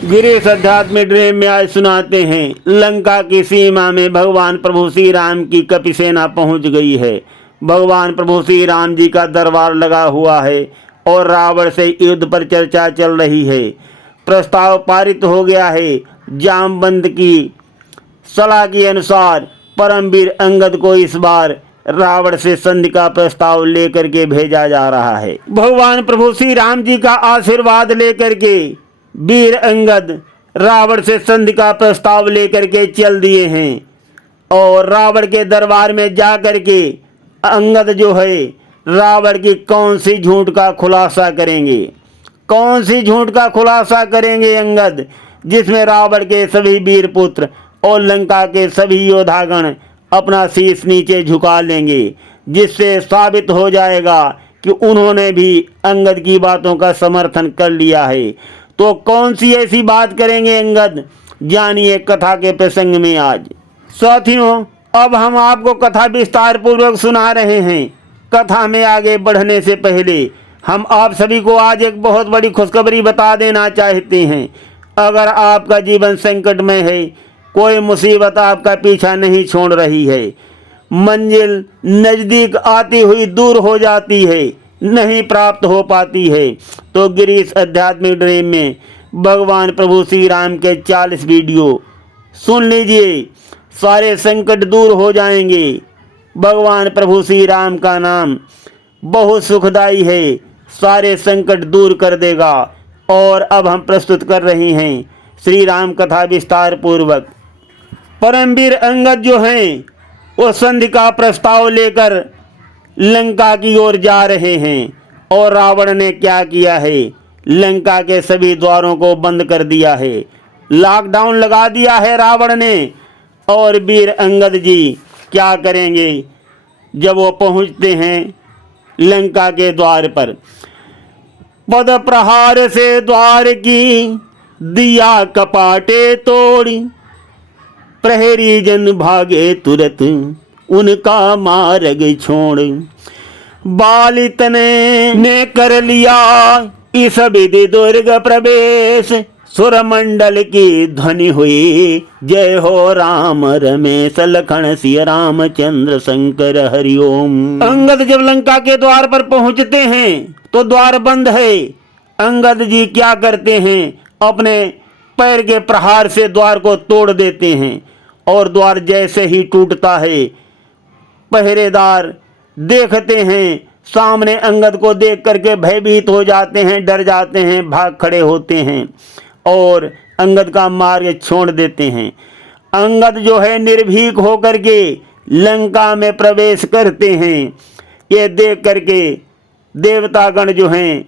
गिरीश अध्यात्मिक ड्रीम में आज सुनाते हैं, लंका की सीमा में भगवान प्रभु श्री राम की कपि सेना पहुंच गई है। भगवान प्रभु श्री राम जी का दरबार लगा हुआ है और रावण से युद्ध पर चर्चा चल रही है। प्रस्ताव पारित हो गया है। जामवंत की सलाह के अनुसार परमवीर अंगद को इस बार रावण से संधि का प्रस्ताव लेकर के भेजा जा रहा है। भगवान प्रभु श्री राम जी का आशीर्वाद लेकर के वीर अंगद रावण से संधि का प्रस्ताव लेकर के चल दिए हैं और रावण के दरबार में जा कर के अंगद जो है रावण की कौन सी झूठ का खुलासा करेंगे। कौन सी झूठ का खुलासा करेंगे अंगद, जिसमें रावण के सभी वीर पुत्र और लंका के सभी योद्धागण अपना शीश नीचे झुका लेंगे, जिससे साबित हो जाएगा कि उन्होंने भी अंगद की बातों का समर्थन कर लिया है। तो कौन सी ऐसी बात करेंगे अंगद, जानिए कथा के प्रसंग में आज। साथियों, अब हम आपको कथा विस्तार पूर्वक सुना रहे हैं। कथा में आगे बढ़ने से पहले हम आप सभी को आज एक बहुत बड़ी खुशखबरी बता देना चाहते हैं। अगर आपका जीवन संकट में है, कोई मुसीबत आपका पीछा नहीं छोड़ रही है, मंजिल नज़दीक आती हुई दूर हो जाती है, नहीं प्राप्त हो पाती है, तो गिरीश आध्यात्मिक ड्रीम में भगवान प्रभु श्री राम के 40 वीडियो सुन लीजिए। सारे संकट दूर हो जाएंगे। भगवान प्रभु श्री राम का नाम बहुत सुखदाई है, सारे संकट दूर कर देगा। और अब हम प्रस्तुत कर रहे हैं श्री राम कथा विस्तार पूर्वक। परमवीर अंगद जो हैं वो संधि का प्रस्ताव लेकर लंका की ओर जा रहे हैं। और रावण ने क्या किया है, लंका के सभी द्वारों को बंद कर दिया है, लॉकडाउन लगा दिया है रावण ने। और वीर अंगद जी क्या करेंगे जब वो पहुंचते हैं लंका के द्वार पर। पद प्रहार से द्वार की दिया कपाटे तोड़ी, प्रहरी जन भागे तुरंत उनका मार्ग छोड़। बालित ने कर लिया इस विधि दुर्ग प्रवेश, सुरमंडल की ध्वनि हुई जय हो राम रमेश लखन सिय रामचंद्र शंकर हरिओम। अंगद जब लंका के द्वार पर पहुंचते हैं तो द्वार बंद है। अंगद जी क्या करते हैं, अपने पैर के प्रहार से द्वार को तोड़ देते हैं। और द्वार जैसे ही टूटता है, पहरेदार देखते हैं, सामने अंगद को देख करके भयभीत हो जाते हैं, डर जाते हैं, भाग खड़े होते हैं और अंगद का मार्ग छोड़ देते हैं। अंगद जो है निर्भीक होकर के लंका में प्रवेश करते हैं। ये देख करके देवतागण जो हैं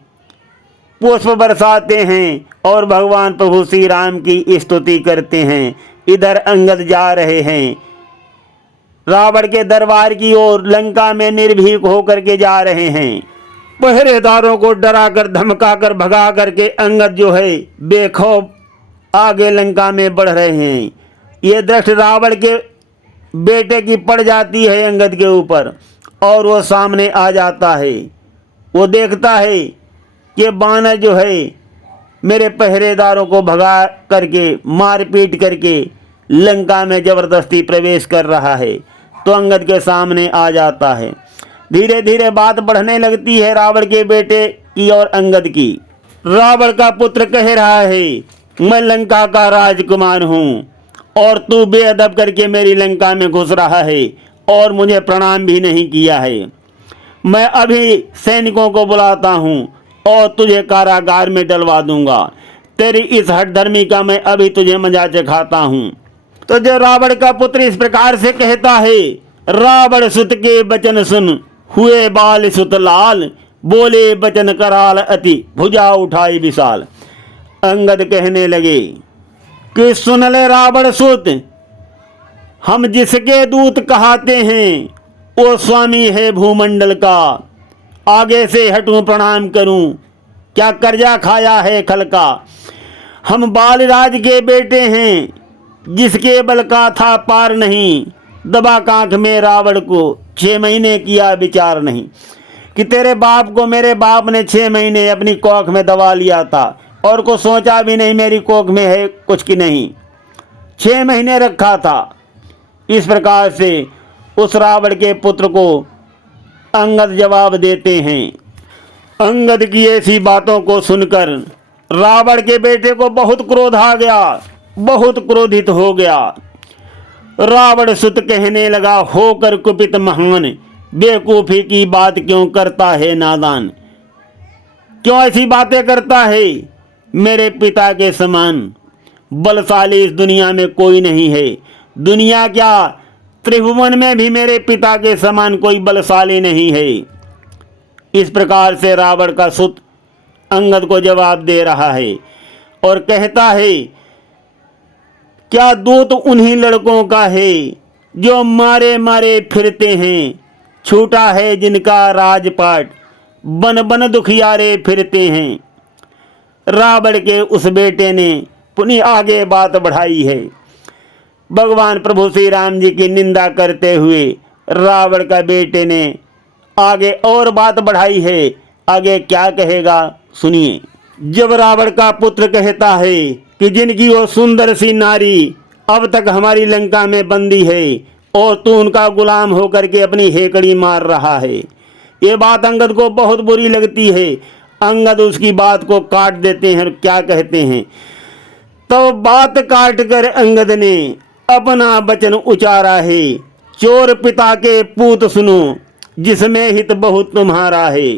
पुष्प बरसाते हैं और भगवान प्रभु श्री राम की स्तुति करते हैं। इधर अंगद जा रहे हैं रावण के दरबार की ओर, लंका में निर्भीक होकर के जा रहे हैं। पहरेदारों को डराकर धमकाकर भगा करके अंगद जो है बेखौफ आगे लंका में बढ़ रहे हैं। ये दृष्टि रावण के बेटे की पड़ जाती है अंगद के ऊपर और वो सामने आ जाता है। वो देखता है कि बानर जो है मेरे पहरेदारों को भगा करके मार पीट करके लंका में जबरदस्ती प्रवेश कर रहा है, तो अंगद के सामने आ जाता है। धीरे धीरे बात बढ़ने लगती है रावण के बेटे की और अंगद की। रावण का पुत्र कह रहा है, मैं लंका का राजकुमार हूँ और तू बेअदब करके मेरी लंका में घुस रहा है और मुझे प्रणाम भी नहीं किया है। मैं अभी सैनिकों को बुलाता हूँ और तुझे कारागार में डलवा दूंगा। तेरी इस हठधर्मी का मैं अभी तुझे मजा चखाता हूँ। तो जो रावण का पुत्र इस प्रकार से कहता है, रावण सुत के बचन सुन हुए बाल सुत लाल, बोले बचन कराल अति भुजा उठाई विशाल। अंगद कहने लगे कि सुन ले रावण सुत, हम जिसके दूत कहाते हैं वो स्वामी है भूमंडल का। आगे से हटूं प्रणाम करूं, क्या कर्जा खाया है खल का। हम बालराज के बेटे हैं, जिसके बल का था पार नहीं। दबा कांख में रावण को 6 महीने किया विचार नहीं। कि तेरे बाप को मेरे बाप ने 6 महीने अपनी कोख में दबा लिया था, और को सोचा भी नहीं मेरी कोख में है कुछ की नहीं। 6 महीने रखा था। इस प्रकार से उस रावण के पुत्र को अंगद जवाब देते हैं। अंगद की ऐसी बातों को सुनकर रावण के बेटे को बहुत क्रोध आ गया, बहुत क्रोधित हो गया। रावण सुत कहने लगा, होकर कुपित महान, बेवकूफी की बात क्यों करता है नादान। क्यों ऐसी बातें करता है। मेरे पिता के समान बलशाली इस दुनिया में कोई नहीं है। दुनिया क्या, त्रिभुवन में भी मेरे पिता के समान कोई बलशाली नहीं है। इस प्रकार से रावण का सुत अंगद को जवाब दे रहा है और कहता है, क्या दूत उन्हीं लड़कों का है जो मारे मारे फिरते हैं। छूटा है जिनका राजपाट, बन बन दुखियारे फिरते हैं। रावण के उस बेटे ने पुनः आगे बात बढ़ाई है। भगवान प्रभु श्री राम जी की निंदा करते हुए रावण का बेटे ने आगे और बात बढ़ाई है। आगे क्या कहेगा सुनिए। जब रावण का पुत्र कहता है कि जिनकी वो सुंदर सी नारी अब तक हमारी लंका में बंदी है और तू उनका गुलाम होकर के अपनी हेकड़ी मार रहा है, ये बात अंगद को बहुत बुरी लगती है। अंगद उसकी बात को काट देते हैं और क्या कहते हैं, तो बात काट कर अंगद ने अपना वचन उचारा है, चोर पिता के पूत सुनो, जिसमें हित बहुत तुम्हारा है।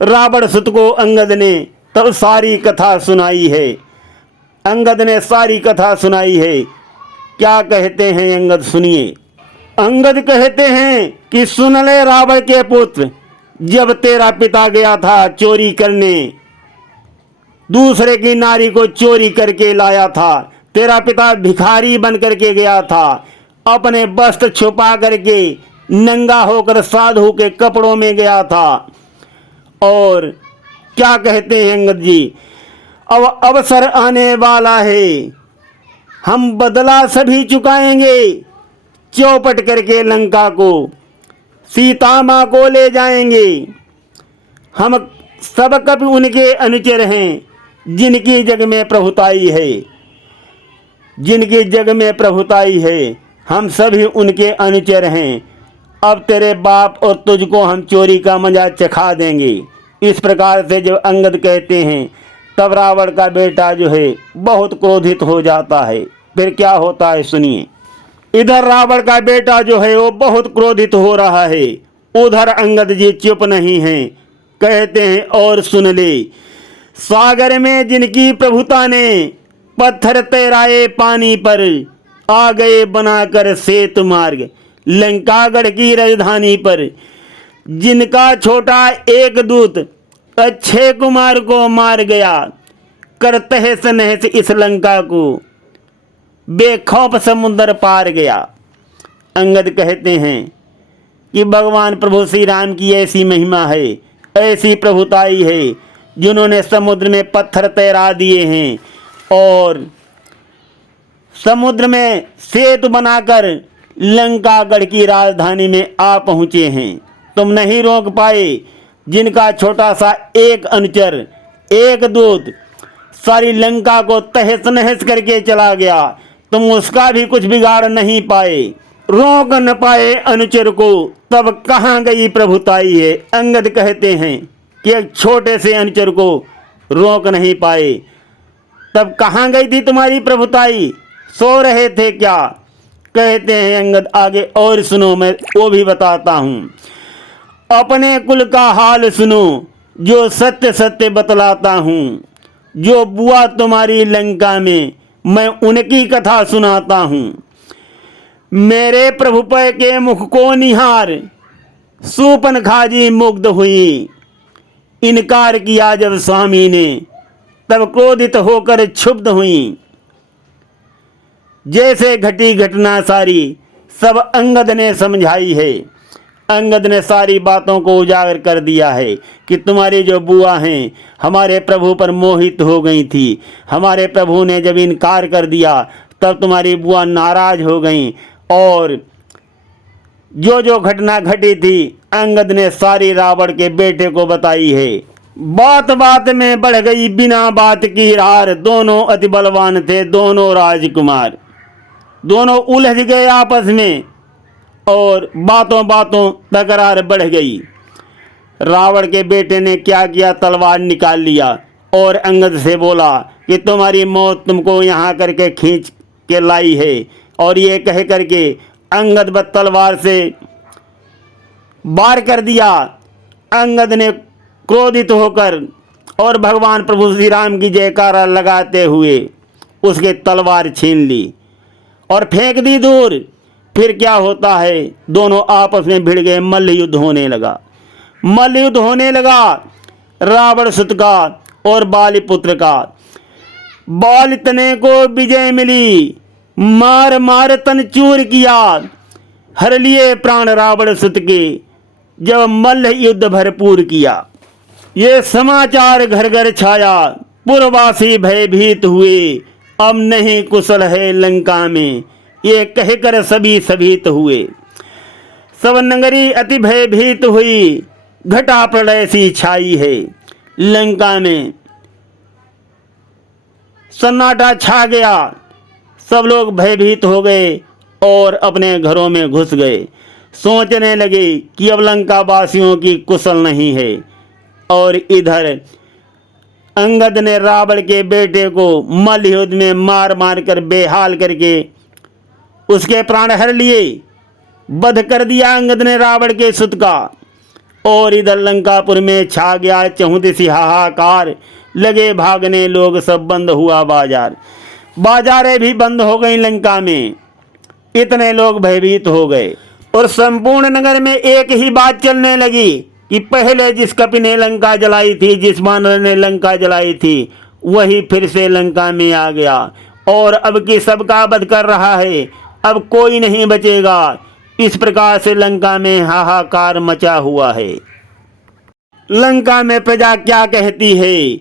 रावण सुत को अंगद ने तब सारी कथा सुनाई है। अंगद ने सारी कथा सुनाई है। क्या कहते हैं अंगद सुनिए। अंगद कहते हैं कि सुन ले रावण के पुत्र, जब तेरा पिता गया था चोरी करने, दूसरे की नारी को चोरी करके लाया था। तेरा पिता भिखारी बन करके गया था, अपने वस्त्र छुपा करके नंगा होकर साधु के कपड़ों में गया था। और क्या कहते हैं अंगद जी, अब अवसर आने वाला है, हम बदला सभी चुकाएंगे। चौपट करके लंका को, सीता माँ को ले जाएंगे। हम सब कभी उनके अनुचर हैं, जिनकी जग में प्रभुताई है, जिनकी जग में प्रभुताई है, हम सभी उनके अनुचर हैं। अब तेरे बाप और तुझको हम चोरी का मजा चखा देंगे। इस प्रकार से जब अंगद कहते हैं तब रावण का बेटा जो है बहुत क्रोधित हो जाता है। फिर क्या होता है सुनिए। इधर रावण का बेटा जो है वो बहुत क्रोधित हो रहा है, उधर अंगद जी चुप नहीं हैं। कहते हैं और सुन ले, सागर में जिनकी प्रभुता ने पत्थर तैराए पानी पर, आ गए बनाकर सेतु मार्ग लंकागढ़ की राजधानी पर। जिनका छोटा एक दूत अक्षय कुमार को मार गया, कर तहस नहस इस लंका को, बेखौफ समुद्र पार गया। अंगद कहते हैं कि भगवान प्रभु श्री राम की ऐसी महिमा है, ऐसी प्रभुताई है, जिन्होंने समुद्र में पत्थर तैरा दिए हैं और समुद्र में सेतु बनाकर लंकागढ़ की राजधानी में आ पहुँचे हैं। तुम नहीं रोक पाए। जिनका छोटा सा एक अनुचर, एक दूत सारी लंका को तहस नहस करके चला गया, तुम उसका भी कुछ बिगाड़ नहीं पाए, रोक न पाए अनुचर को, तब कहाँ गई प्रभुताई है। अंगद कहते हैं कि एक छोटे से अनुचर को रोक नहीं पाए, तब कहाँ गई थी तुम्हारी प्रभुताई, सो रहे थे क्या। कहते हैं अंगद आगे और सुनो, मैं वो भी बताता हूँ। अपने कुल का हाल सुनो, जो सत्य सत्य बतलाता हूँ। जो बुआ तुम्हारी लंका में, मैं उनकी कथा सुनाता हूँ। मेरे प्रभु पै के मुख को निहार, सूपनखा जी मुग्ध हुई। इनकार किया जब स्वामी ने, तब क्रोधित होकर क्षुब्ध हुई। जैसे घटी घटना सारी सब अंगद ने समझाई है। अंगद ने सारी बातों को उजागर कर दिया है कि तुम्हारी जो बुआ हैं हमारे प्रभु पर मोहित हो गई थी। हमारे प्रभु ने जब इनकार कर दिया तब तुम्हारी बुआ नाराज हो गई, और जो जो घटना घटी थी अंगद ने सारी रावण के बेटे को बताई है। बात बात में बढ़ गई बिना बात की रार, दोनों अति बलवान थे दोनों राजकुमार। दोनों उलझ गए आपस में और बातों बातों तकरार बढ़ गई। रावण के बेटे ने क्या किया, तलवार निकाल लिया और अंगद से बोला कि तुम्हारी मौत तुमको यहाँ करके खींच के लाई है। और ये कह करके अंगद ब तलवार से वार कर दिया। अंगद ने क्रोधित होकर और भगवान प्रभु श्री राम की जयकारा लगाते हुए उसके तलवार छीन ली और फेंक दी दूर। फिर क्या होता है, दोनों आपस में भिड़ गए, मल्ल युद्ध होने लगा। मल्ल युद्ध होने लगा रावण सुत का और बाली पुत्र का। बाल तने को विजय मिली, मार मार तन चूर किया, हर लिए प्राण रावण सुत के, जब मल्ल युद्ध भरपूर किया। ये समाचार घर घर छाया, पुरवासी भयभीत हुए, अब नहीं कुशल है लंका में, ये कहकर सभी सभीत हुए। सब नगरी अति भयभीत हुई, घटा प्रलय सी छाई है। लंका में सन्नाटा छा गया, सब लोग भयभीत हो गए और अपने घरों में घुस गए। सोचने लगे कि अब लंका वासियों की कुशल नहीं है। और इधर अंगद ने रावण के बेटे को मल्ल युद्ध में मार मार कर बेहाल करके उसके प्राण हर लिए, वध कर दिया अंगद ने रावण के सुत का। और इधर लंकापुर में छा गया चहुदिसी हाहाकार, लगे भागने लोग, सब बंद हुआ बाजार, बाजारें भी बंद हो गई लंका में। इतने लोग भयभीत हो गए और संपूर्ण नगर में एक ही बात चलने लगी कि पहले जिस कपि ने लंका जलाई थी, जिस वानर ने लंका जलाई थी, वही फिर से लंका में आ गया और अब की सबका वध कर रहा है, अब कोई नहीं बचेगा। इस प्रकार से लंका में हाहाकार मचा हुआ है। लंका में प्रजा क्या कहती है,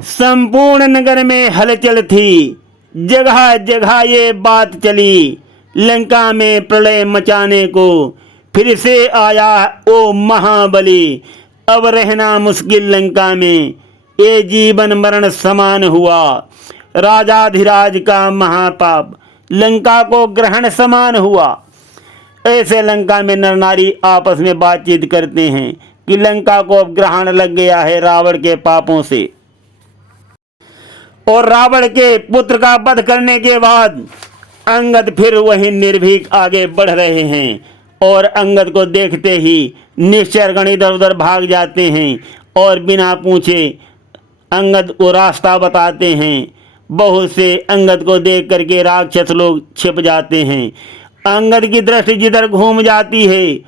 संपूर्ण नगर में हलचल थी, जगह जगह ये बात चली, लंका में प्रलय मचाने को फिर से आया ओ महाबली, अब रहना मुश्किल लंका में, ये जीवन मरण समान हुआ, राजाधिराज का महापाप लंका को ग्रहण समान हुआ। ऐसे लंका में नर नारी आपस में बातचीत करते हैं कि लंका को अब ग्रहण लग गया है रावण के पापों से। और रावण के पुत्र का वध करने के बाद अंगद फिर वही निर्भीक आगे बढ़ रहे हैं और अंगद को देखते ही निश्चर गण इधर उधर भाग जाते हैं और बिना पूछे अंगद को रास्ता बताते हैं। बहुत से अंगद को देख करके राक्षस लोग छिप जाते हैं। अंगद की दृष्टि जिधर घूम जाती है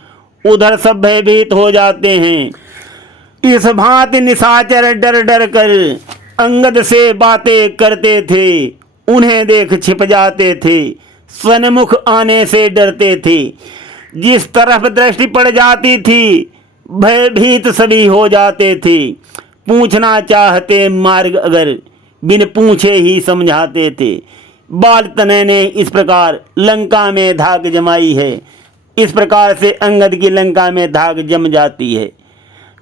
उधर सब भयभीत हो जाते हैं। इस भांति निशाचर डर डर कर अंगद से बातें करते थे, उन्हें देख छिप जाते थे, सन्मुख आने से डरते थे। जिस तरफ दृष्टि पड़ जाती थी भयभीत सभी हो जाते थे। पूछना चाहते मार्ग अगर बिन पूछे ही समझाते थे। बाल तनय ने इस प्रकार लंका में धाक जमाई है। इस प्रकार से अंगद की लंका में धाक जम जाती है।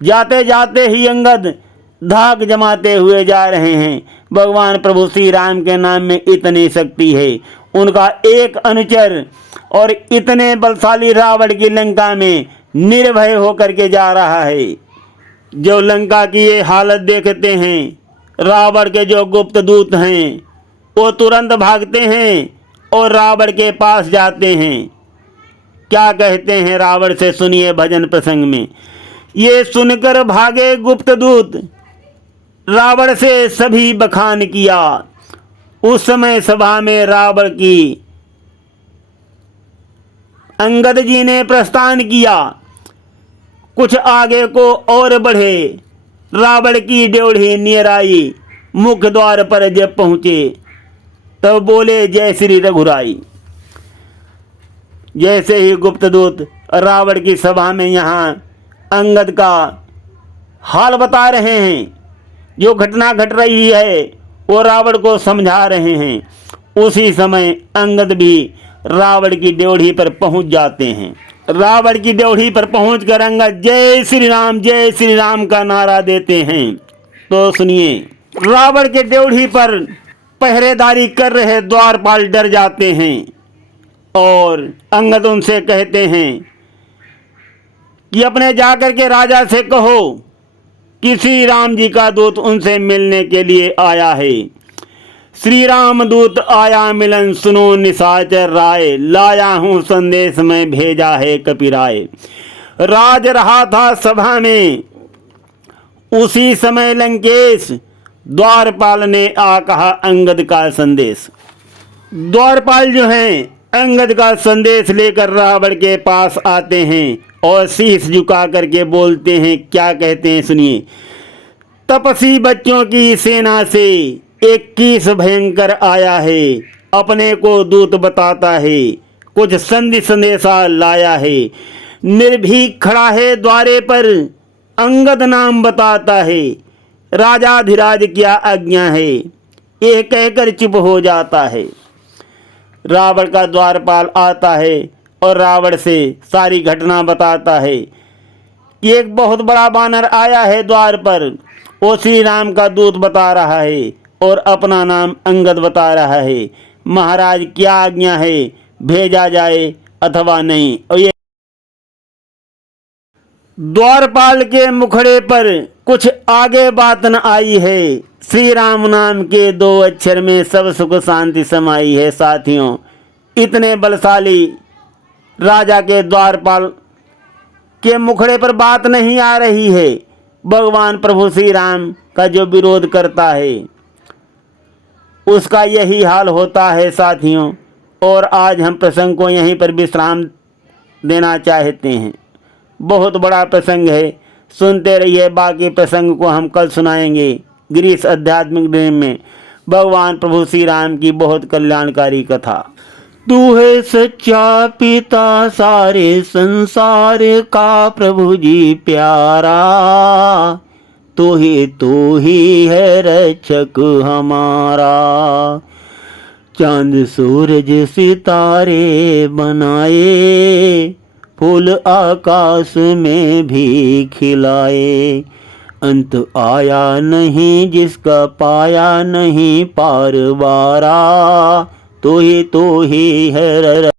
जाते जाते ही अंगद धाक जमाते हुए जा रहे हैं। भगवान प्रभु श्री राम के नाम में इतनी शक्ति है, उनका एक अनुचर और इतने बलशाली रावण की लंका में निर्भय होकर के जा रहा है। जो लंका की ये हालत देखते हैं, रावण के जो गुप्त दूत हैं वो तुरंत भागते हैं और रावण के पास जाते हैं। क्या कहते हैं रावण से, सुनिए भजन प्रसंग में। ये सुनकर भागे गुप्त दूत, रावण से सभी बखान किया। उस समय सभा में रावण की अंगद जी ने प्रस्थान किया। कुछ आगे को और बढ़े, रावण की ड्योढ़ी नियर आई। मुख्य द्वार पर जब पहुंचे तब बोले जय श्री रघुराई। जैसे ही गुप्तदूत रावण की सभा में यहाँ अंगद का हाल बता रहे हैं, जो घटना घट रही है वो रावण को समझा रहे हैं, उसी समय अंगद भी रावण की ड्योढ़ी पर पहुंच जाते हैं। रावण की ड्योढ़ी पर पहुंचकर अंगद जय श्री राम का नारा देते हैं। तो सुनिए। रावण के ड्योढ़ी पर पहरेदारी कर रहे द्वारपाल डर जाते हैं और अंगद उनसे कहते हैं कि अपने जाकर के राजा से कहो कि श्री राम जी का दूत उनसे मिलने के लिए आया है। श्री राम दूत आया मिलन सुनो निशाचर राय, लाया हूँ संदेश में भेजा है कपिराय। राज रहा था सभा में उसी समय लंकेश, द्वारपाल ने आ कहा अंगद का संदेश। द्वारपाल जो हैं अंगद का संदेश लेकर रावण के पास आते हैं और शीश झुका करके बोलते हैं। क्या कहते हैं सुनिए। तपसी बच्चों की सेना से 21 भयंकर आया है, अपने को दूत बताता है, कुछ संधि संदेशा लाया है। निर्भीक खड़ा है द्वारे पर, अंगद नाम बताता है, राजाधिराज क्या आज्ञा है, ये कहकर चुप हो जाता है। रावण का द्वारपाल आता है और रावण से सारी घटना बताता है कि एक बहुत बड़ा बानर आया है द्वार पर, वो श्री राम का दूत बता रहा है और अपना नाम अंगद बता रहा है। महाराज क्या आज्ञा है, भेजा जाए अथवा नहीं। और ये द्वारपाल के मुखड़े पर कुछ आगे बात न आई है। श्री राम नाम के 2 अक्षर में सब सुख शांति समाई है। साथियों, इतने बलशाली राजा के द्वारपाल के मुखड़े पर बात नहीं आ रही है। भगवान प्रभु श्री राम का जो विरोध करता है उसका यही हाल होता है साथियों। और आज हम प्रसंग को यहीं पर विश्राम देना चाहते हैं। बहुत बड़ा प्रसंग है, सुनते रहिए। बाकी प्रसंग को हम कल सुनाएंगे। गिरीश आध्यात्मिक ड्रीम में भगवान प्रभु श्री राम की बहुत कल्याणकारी कथा। तू है सच्चा पिता सारे संसार का, प्रभु जी प्यारा, तो ही है रक्षक हमारा। चांद सूरज सितारे बनाए, फूल आकाश में भी खिलाए। अंत आया नहीं जिसका पाया नहीं पार बारा, तो ही है